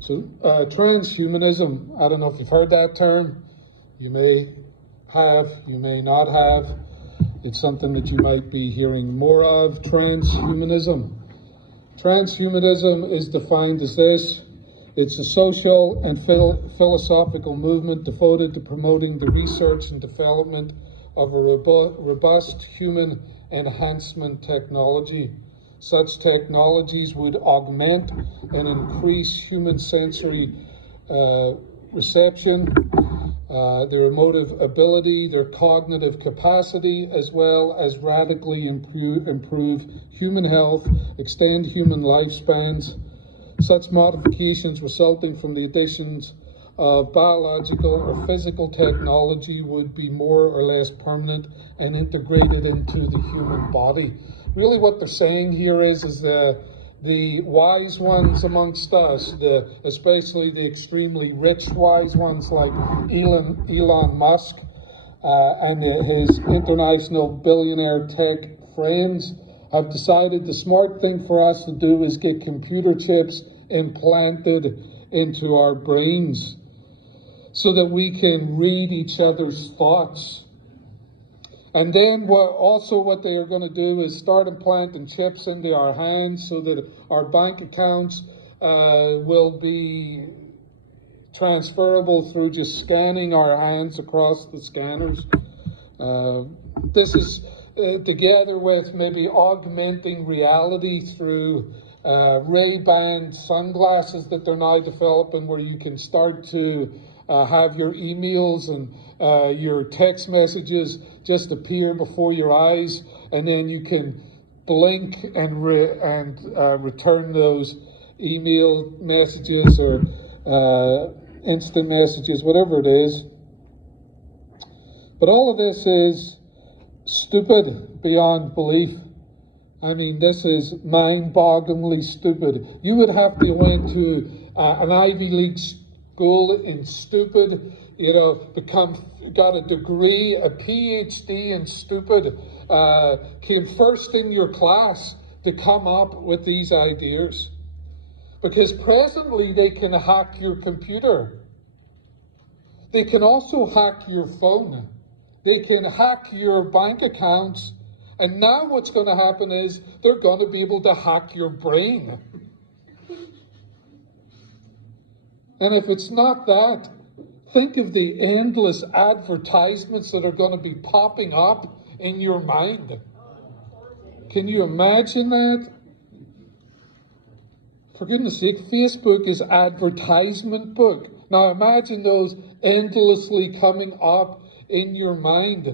So transhumanism, I don't know if you've heard that term. You may have, you may not have. It's something that you might be hearing more of. Transhumanism. Transhumanism is defined as this. It's a social and philosophical movement devoted to promoting the research and development of a robust human enhancement technology. Such technologies would augment and increase human sensory reception, their emotive ability, their cognitive capacity, as well as radically improve human health, extend human lifespans. Such modifications resulting from the additions of biological or physical technology would be more or less permanent and integrated into the human body. Really what they're saying here is the wise ones amongst us, especially the extremely rich wise ones like Elon Musk and his international billionaire tech friends, have decided the smart thing for us to do is get computer chips implanted into our brains so that we can read each other's thoughts. And then what they are going to do is start implanting chips into our hands so that our bank accounts will be transferable through just scanning our hands across the scanners. This is together with maybe augmenting reality through Ray-Ban sunglasses that they're now developing, where you can start to have your emails and your text messages just appear before your eyes, and then you can blink and return those email messages or instant messages, whatever it is. But all of this is stupid beyond belief. I mean, this is mind-bogglingly stupid. You would have to went to an Ivy League school in stupid, got a degree, a PhD in stupid, came first in your class to come up with these ideas. Because presently they can hack your computer. They can also hack your phone. They can hack your bank accounts. And now what's going to happen is they're going to be able to hack your brain. And if it's not that, think of the endless advertisements that are going to be popping up in your mind. Can you imagine that? For goodness sake, Facebook is advertisement book. Now imagine those endlessly coming up in your mind.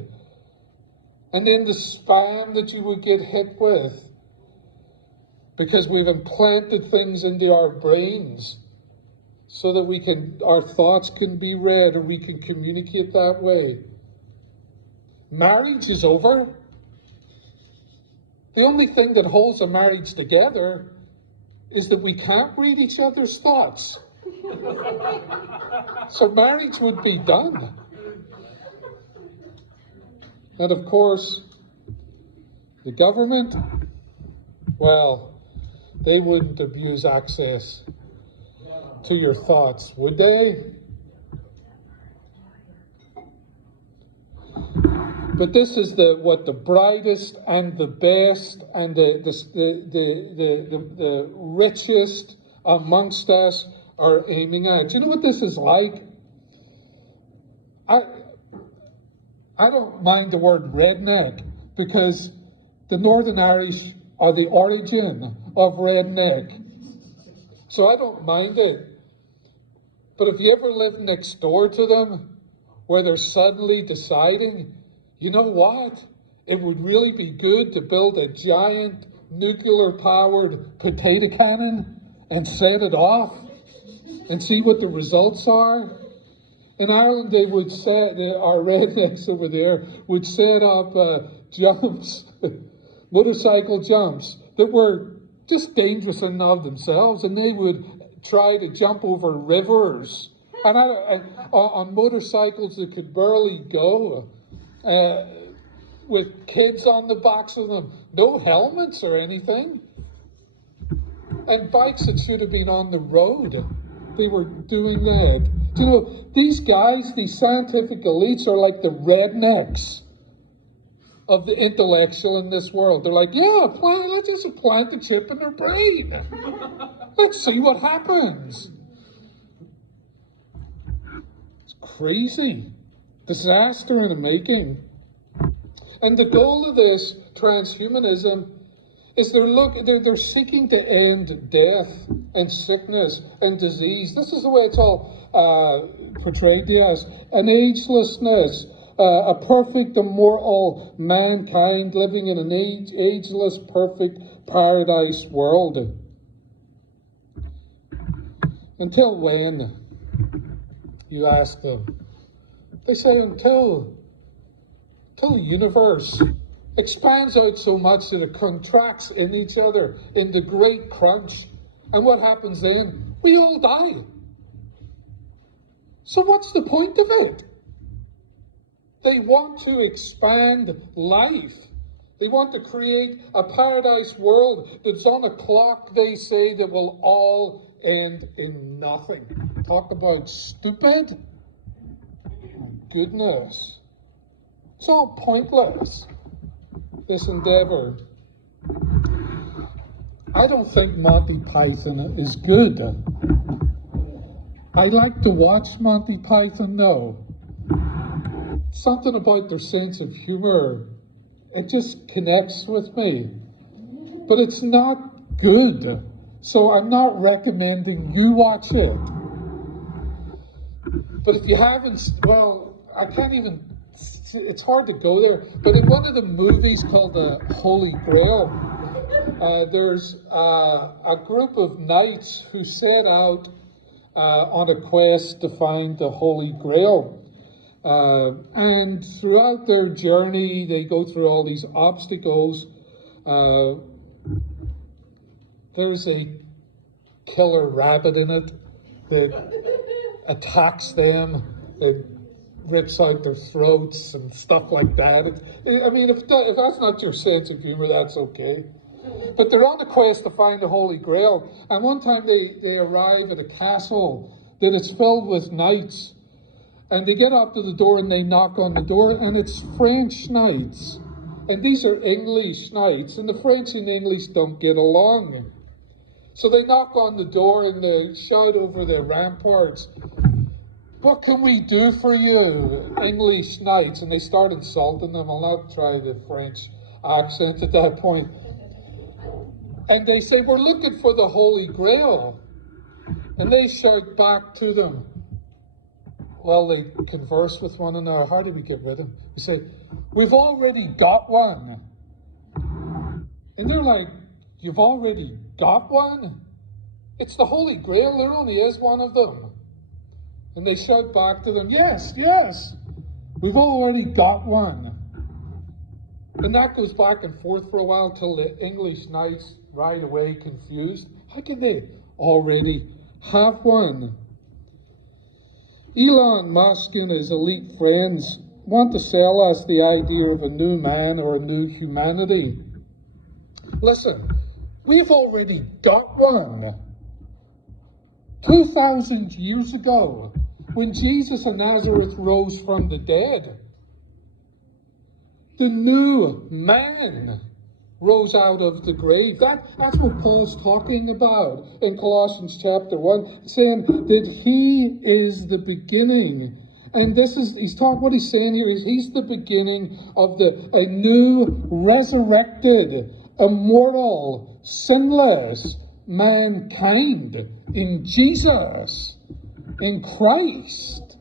And then the spam that you would get hit with. Because we've implanted things into our brains so that our thoughts can be read or we can communicate that way. Marriage is over. The only thing that holds a marriage together is that we can't read each other's thoughts. So marriage would be done. And of course, the government, well, they wouldn't abuse access to your thoughts, would they? But this is what the brightest and the best and the richest amongst us are aiming at. Do you know what this is like? I don't mind the word redneck because the Northern Irish are the origin of redneck. So I don't mind it. But if you ever live next door to them, where they're suddenly deciding, you know what? It would really be good to build a giant nuclear-powered potato cannon and set it off and see what the results are. In Ireland, they would our rednecks over there would set up jumps, motorcycle jumps that were just dangerous in and of themselves, and they would try to jump over rivers and on motorcycles that could barely go, with kids on the backs of them, no helmets or anything, and bikes that should have been on the road. they were doing that. Do you know, these guys, these scientific elites are like the rednecks of the intellectual in this world. They're like, yeah, let's just plant a chip in their brain. Let's see what happens. It's crazy. Disaster in the making. And the goal of this transhumanism is they're seeking to end death and sickness and disease. This is the way it's all portrayed to us. An agelessness, a perfect, immortal mankind living in an ageless, perfect paradise world. Until when? You ask them. They say until the universe expands out so much that it contracts in each other in the great crunch. And what happens then? We all die. So what's the point of it? They want to expand life. They want to create a paradise world that's on a clock, they say, that will all end in nothing. Talk about stupid. Oh, goodness. It's all pointless, this endeavor. I don't think Monty Python is good. I like to watch Monty Python, though. Something about their sense of humor, it just connects with me. But it's not good. So I'm not recommending you watch it. But if you haven't, well, I can't even, it's hard to go there. But in one of the movies called The Holy Grail, there's a group of knights who set out on a quest to find the Holy Grail. And throughout their journey, they go through all these obstacles. There's a killer rabbit in it that attacks them. It rips out their throats and stuff like that. I mean, if that's not your sense of humor, that's okay. But they're on a quest to find the Holy Grail. And one time they arrive at a castle that is filled with knights. And they get up to the door and they knock on the door, and it's French knights. And these are English knights, and the French and English don't get along. So they knock on the door and they shout over the ramparts, "What can we do for you, English knights?" And they start insulting them. I'll not try the French accent at that point. And they say, "We're looking for the Holy Grail." And they shout back to them. Well, they converse with one another. How do we get rid of him? They say, "We've already got one." And they're like, "You've already got one? It's the Holy Grail. There only is one of them." And they shout back to them, yes, we've already got one." And that goes back and forth for a while till the English knights ride away confused. How can they already have one? Elon Musk and his elite friends want to sell us the idea of a new man or a new humanity. Listen, we've already got one. 2,000 years ago, when Jesus of Nazareth rose from the dead, the new man rose out of the grave. That's what Paul's talking about in Colossians chapter 1, saying that he is the beginning. And what he's saying here is he's the beginning of a new, resurrected, immortal, sinless mankind in Jesus, in Christ.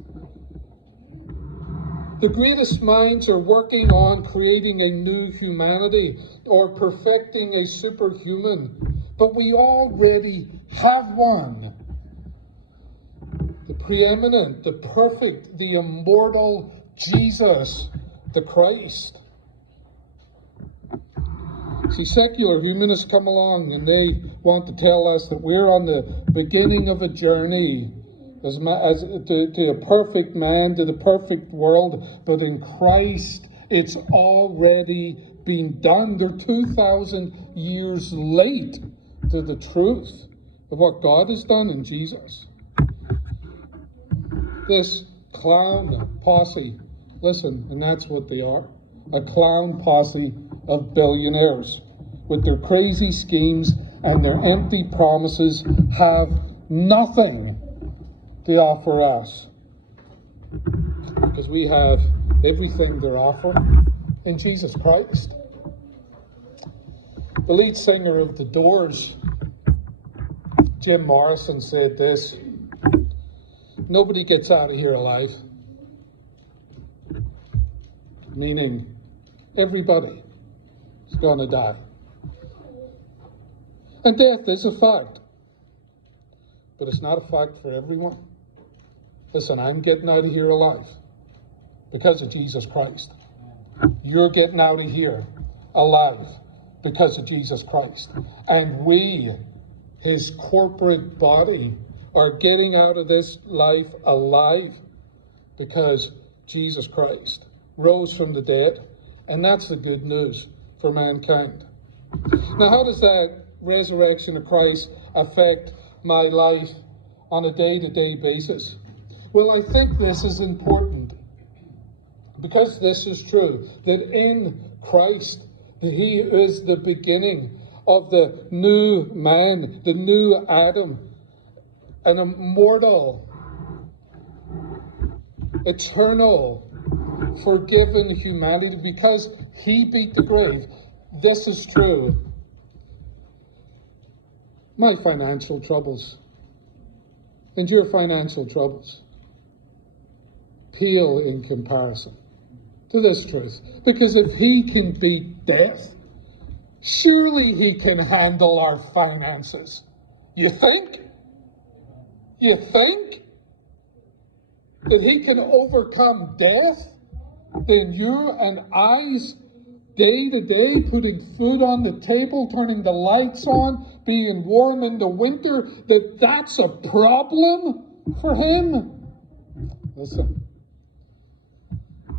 The greatest minds are working on creating a new humanity or perfecting a superhuman, but we already have one. The preeminent, the perfect, the immortal Jesus, the Christ. See, secular humanists come along and they want to tell us that we're on the beginning of a journey to a perfect man, to the perfect world, but in Christ it's already been done. They're 2,000 years late to the truth of what God has done in Jesus. This clown posse, listen, and that's what they are, a clown posse of billionaires with their crazy schemes and their empty promises have nothing to offer us, because we have everything they're offering in Jesus Christ. The lead singer of The Doors, Jim Morrison, said this: "Nobody gets out of here alive." Meaning, everybody is going to die. And death is a fact. But it's not a fact for everyone. Listen, I'm getting out of here alive because of Jesus Christ. You're getting out of here alive because of Jesus Christ. And we, his corporate body, are getting out of this life alive because Jesus Christ rose from the dead. And that's the good news for mankind. Now, how does that resurrection of Christ affect my life on a day-to-day basis? Well, I think this is important, because this is true, that in Christ, he is the beginning of the new man, the new Adam, an immortal, eternal, forgiven humanity, because he beat the grave. This is true. My financial troubles and your financial troubles pale in comparison to this truth. Because if he can beat death, surely he can handle our finances. You think? You think that he can overcome death? Then you and I's day to day, putting food on the table, turning the lights on, being warm in the winter, that's a problem for him? Listen,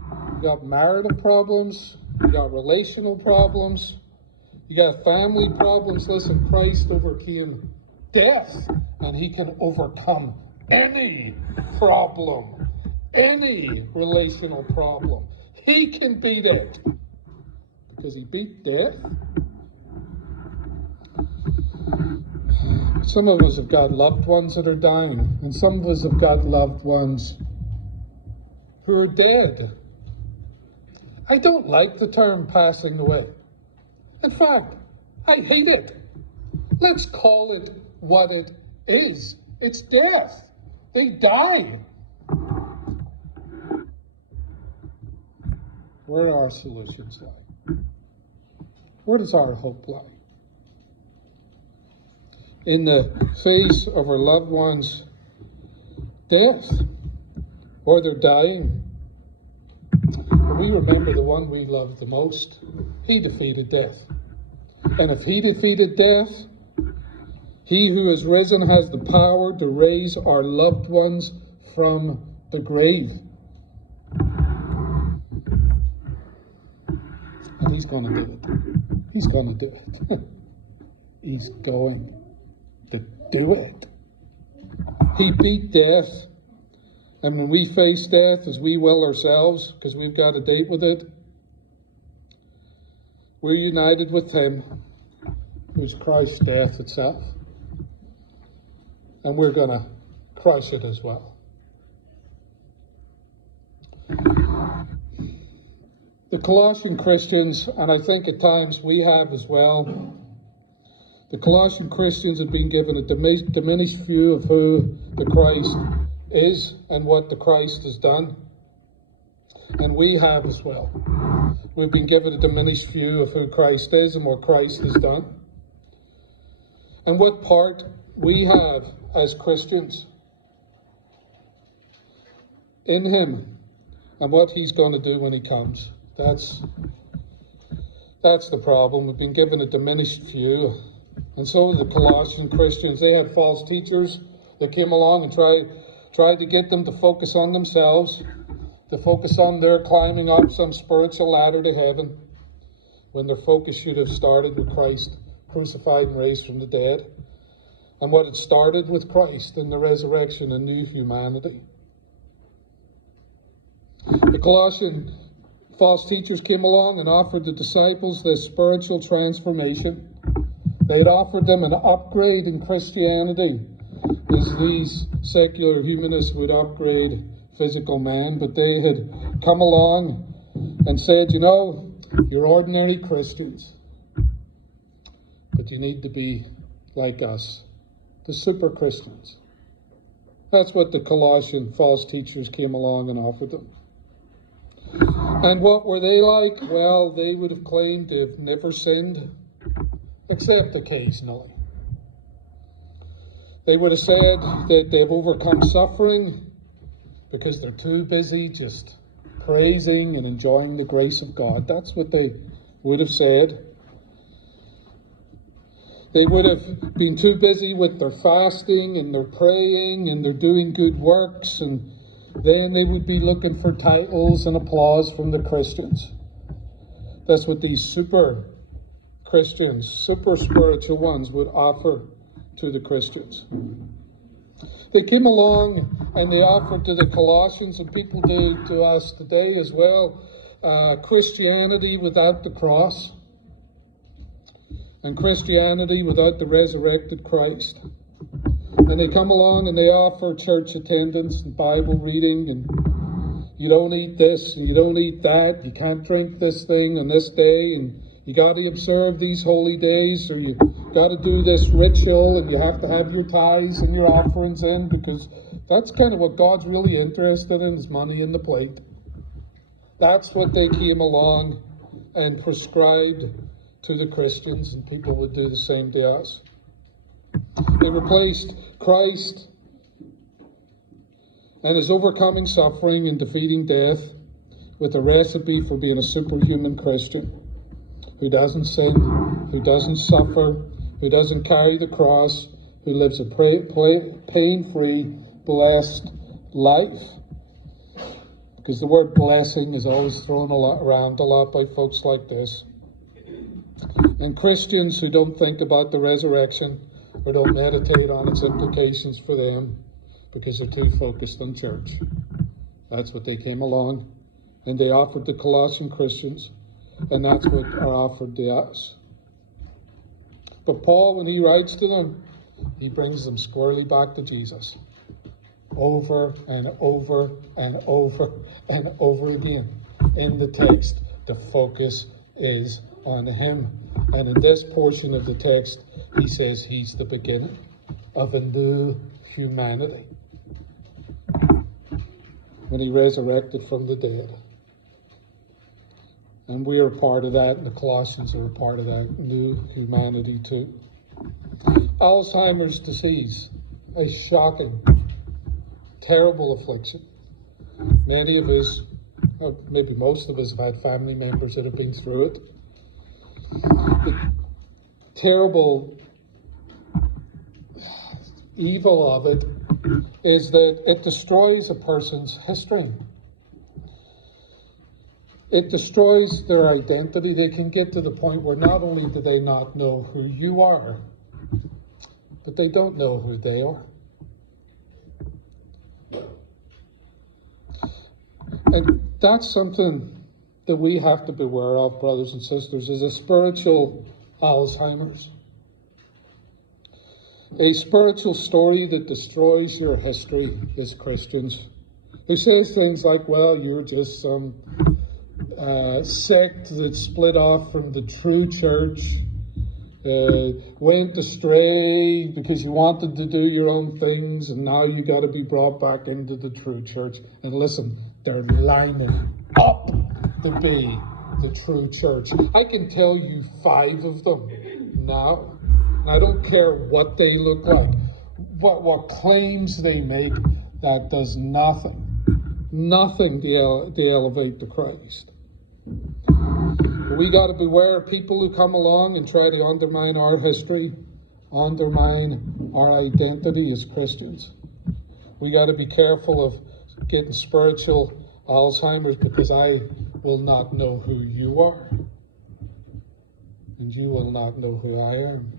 you got marital problems, you got relational problems, you got family problems. Listen, Christ overcame death, and he can overcome any problem, any relational problem. He can beat it. Because he beat death. Some of us have got loved ones that are dying, and some of us have got loved ones who are dead. I don't like the term passing away. In fact, I hate it. Let's call it what it is. It's death. They die. Where are our solutions lie? Where does our hope lie? In the face of our loved ones' death, or they're dying, we remember the one we love the most. He defeated death. And if he defeated death, he who is risen has the power to raise our loved ones from the grave. And he's going to do it. He's going to do it. He's going to do it. He beat death. And when we face death, as we will ourselves, because we've got a date with it, we're united with him, who's Christ's death itself. And we're going to crush it as well. The Colossian Christians, and I think at times we have as well, the Colossian Christians have been given a diminished view of who the Christ is and what the Christ has done. And we have as well. We've been given a diminished view of who Christ is and what Christ has done. And what part we have as Christians in him and what he's going to do when he comes. That's the problem. We've been given a diminished view. And so the Colossian Christians, they had false teachers that came along and tried to get them to focus on themselves, to focus on their climbing up some spiritual ladder to heaven, when their focus should have started with Christ crucified and raised from the dead, and what had started with Christ in the resurrection and new humanity. The Colossian false teachers came along and offered the disciples this spiritual transformation. They had offered them an upgrade in Christianity, as these secular humanists would upgrade physical man, but they had come along and said, you know, you're ordinary Christians, but you need to be like us, the super Christians. That's what the Colossian false teachers came along and offered them. And what were they like? Well, they would have claimed to have never sinned, except occasionally. They would have said that they've overcome suffering because they're too busy just praising and enjoying the grace of God. That's what they would have said. They would have been too busy with their fasting and their praying and their doing good works, and then they would be looking for titles and applause from the Christians. That's what these super Christians, super spiritual ones, would offer to the Christians. They came along and they offered to the Colossians, and people do to us today as well, Christianity without the cross, and Christianity without the resurrected Christ. And they come along and they offer church attendance and Bible reading, and you don't eat this and you don't eat that, you can't drink this thing on this day, and you got to observe these holy days, or you got to do this ritual, and you have to have your tithes and your offerings in, because that's kind of what God's really interested in, is money in the plate. That's what they came along and prescribed to the Christians, and people would do the same to us. They replaced Christ and his overcoming suffering and defeating death with a recipe for being a superhuman Christian who doesn't sin, who doesn't suffer, who doesn't carry the cross, who lives a pain-free, blessed life. Because the word blessing is always thrown around a lot by folks like this. And Christians who don't think about the resurrection or don't meditate on its implications for them because they're too focused on church. That's what they came along and they offered the Colossian Christians, and that's what are offered to us. But Paul, when he writes to them, he brings them squarely back to Jesus. Over and over and over and over again. In the text, the focus is on him. And in this portion of the text, he says he's the beginning of a new humanity. When he resurrected from the dead. And we are a part of that, and the Colossians are a part of that new humanity too. Alzheimer's disease, a shocking, terrible affliction. Many of us, or maybe most of us, have had family members that have been through it. The terrible evil of it is that it destroys a person's history. It destroys their identity. They can get to the point where not only do they not know who you are, but they don't know who they are. And that's something that we have to beware of, brothers and sisters, is a spiritual Alzheimer's. A spiritual story that destroys your history as Christians. Who says things like, well, you're just some sect that split off from the true church, went astray because you wanted to do your own things, and now you got to be brought back into the true church. And listen, they're lining up to be the true church. I can tell you 5 of them now. I don't care what they look like, what claims they make. That does nothing to elevate to Christ. We got to beware of people who come along and try to undermine our history, undermine our identity as Christians. We got to be careful of getting spiritual Alzheimer's, because I will not know who you are, and you will not know who I am,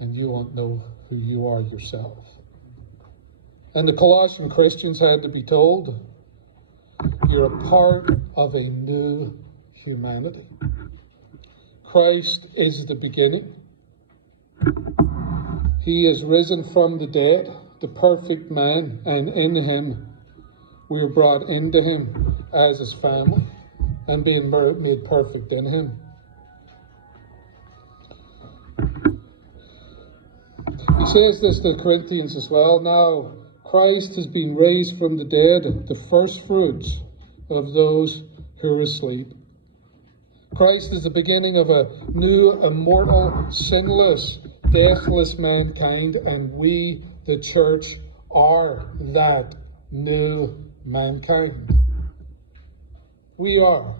and you won't know who you are yourself. And the Colossian Christians had to be told You're a part of a new humanity. Christ is the beginning. He is risen from the dead, the perfect man, and in him we are brought into him as his family and being made perfect in him. He says this to the Corinthians as well. Now, Christ has been raised from the dead, the first fruits of those who are asleep. Christ is the beginning of a new, immortal, sinless, deathless mankind, and we, the church, are that new mankind. We are.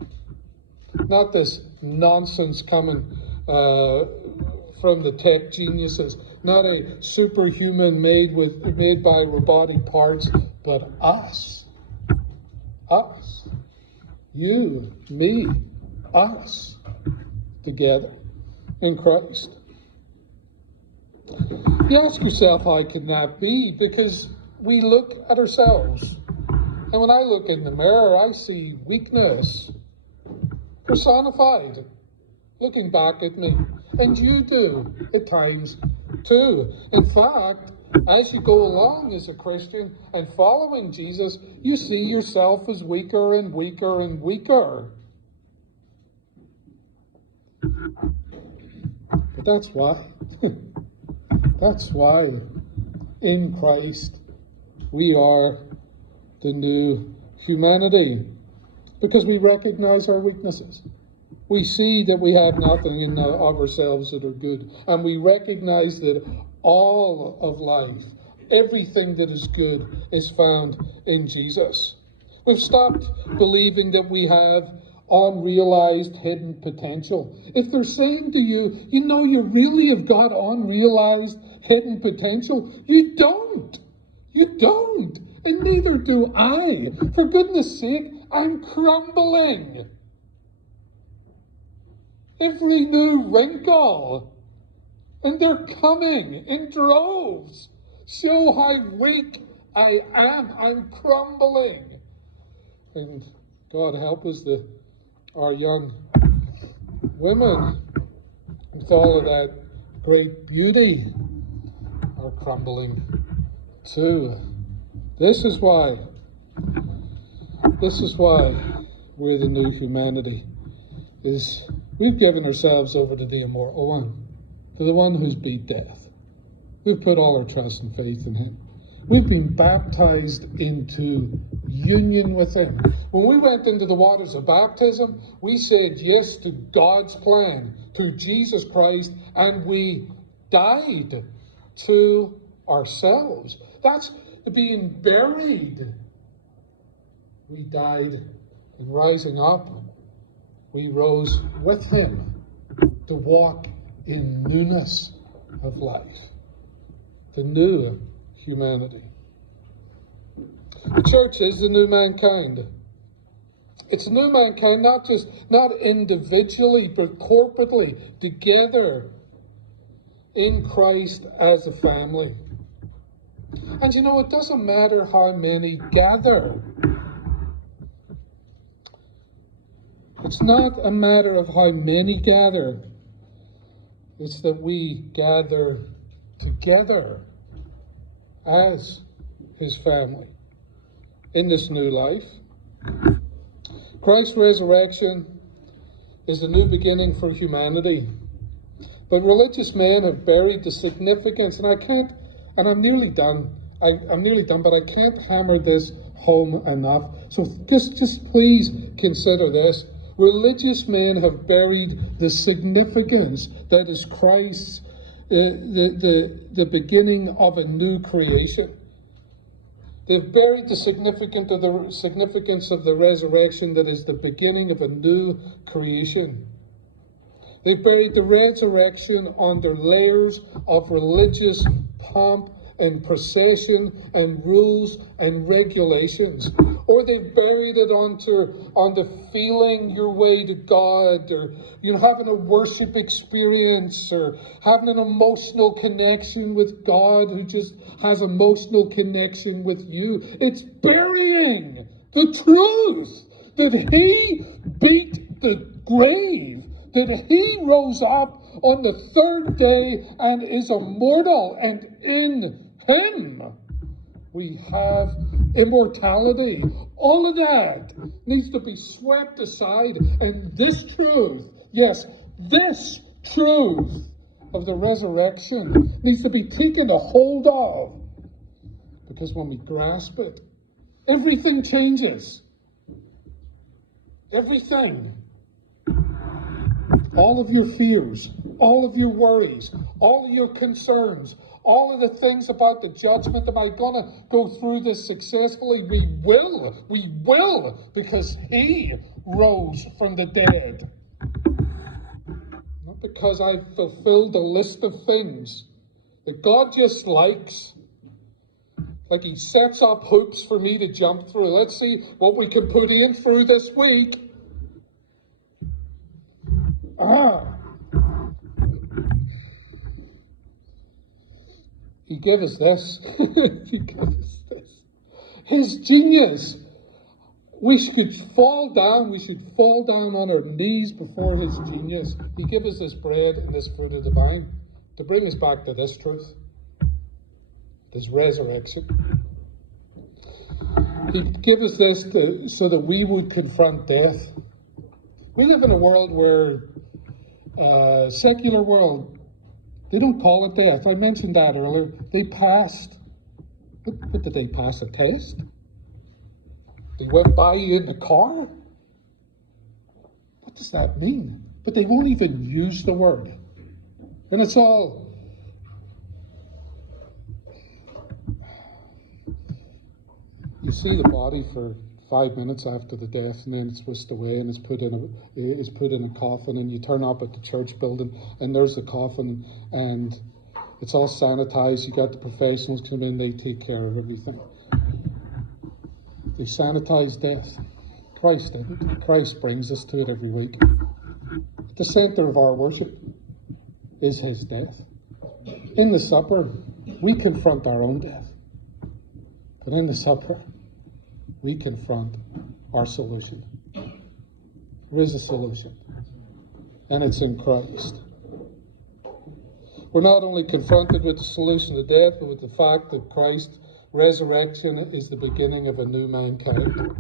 Not this nonsense coming from the tech geniuses, not a superhuman made by robotic parts, but us. Us. You, me, us, together in Christ. You ask yourself, how can that be? Because we look at ourselves. And when I look in the mirror, I see weakness personified looking back at me. And you do at times too. In fact, as you go along as a Christian and following Jesus, you see yourself as weaker and weaker and weaker. But that's why. That's why in Christ we are the new humanity. Because we recognize our weaknesses. We see that we have nothing in of ourselves that are good. And we recognize that all of life, everything that is good, is found in Jesus. We've stopped believing that we have unrealized hidden potential. If they're saying to you, you know, you really have got unrealized hidden potential, you don't. You don't. And neither do I. For goodness sake, I'm crumbling. Every new wrinkle. And they're coming in droves. Show how weak I am. I'm crumbling. And God help us, our young women, with all of that great beauty, are crumbling too. This is why we're the new humanity. We've given ourselves over to the immortal one, to the one who's beat death. We've put all our trust and faith in him. We've been baptized into union with him. When we went into the waters of baptism, we said yes to God's plan, to Jesus Christ, and we died to ourselves. That's being buried. We died, and rising up, we rose with him to walk in newness of life, the new humanity. The church is the new mankind. It's a new mankind, not individually, but corporately, together in Christ as a family. And you know, it doesn't matter how many gather. It's not a matter of how many gather. It's that we gather together as his family in this new life. Christ's resurrection is a new beginning for humanity. But religious men have buried the significance, and I'm nearly done. I'm nearly done, but I can't hammer this home enough. So just please consider this. Religious men have buried the significance that is Christ's, the beginning of a new creation. They've buried the significance of the resurrection that is the beginning of a new creation. They've buried the resurrection under layers of religious pomp and procession and rules and regulations. Or they've buried it onto feeling your way to God, or having a worship experience, or having an emotional connection with God who just has emotional connection with you. It's burying The truth that he beat the grave, that he rose up on the third day and is immortal, and in him we have immortality. All of that needs to be swept aside, and this truth, yes, this truth of the resurrection needs to be taken a hold of, because when we grasp it, everything changes. Everything. All of your fears, all of your worries, all of your concerns, all of the things about the judgment. Am I going to go through this successfully? We will, because he rose from the dead. Not because I've fulfilled a list of things that God just likes. Like he sets up hoops for me to jump through. Let's see what we can put in through this week. He gave us this. He gave us this. His genius. We should fall down on our knees before his genius. He gave us this bread and this fruit of the vine to bring us back to this truth, this resurrection. He gave us this so that we would confront death. We live in a world where, secular world, they don't call it death. I mentioned that earlier. They passed. What did they pass? A test? They went by you in the car? What does that mean? But they won't even use the word. And it's all... You see the body for 5 minutes after the death, and then it's whisked away and it's put in a coffin, and you turn up at the church building and there's the coffin, and it's all sanitized. You got the professionals come in, they take care of everything. They sanitize death. Christ didn't. Christ brings us to it every week. At the center of our worship is his death. In the supper, we confront our own death. But in the supper, we confront our solution. There is a solution, and it's in Christ. We're not only confronted with the solution to death, but with the fact that Christ's resurrection is the beginning of a new mankind.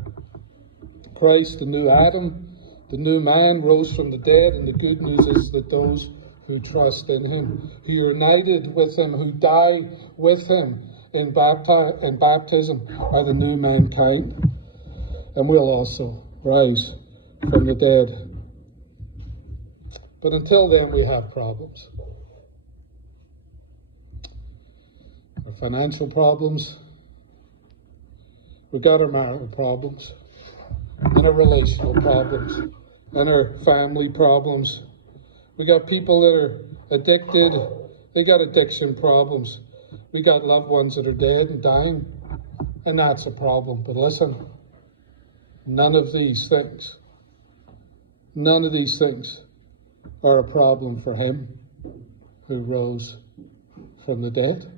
Christ, the new Adam, the new man, rose from the dead, and the good news is that those who trust in him, who are united with him, who die with him in baptism, are the new mankind. And we'll also rise from the dead. But until then, we have problems. Our financial problems. We've got our marital problems, and our relational problems, and our family problems. We got people that are addicted. They got addiction problems. We got loved ones that are dead and dying, and that's a problem. But listen, none of these things are a problem for him who rose from the dead.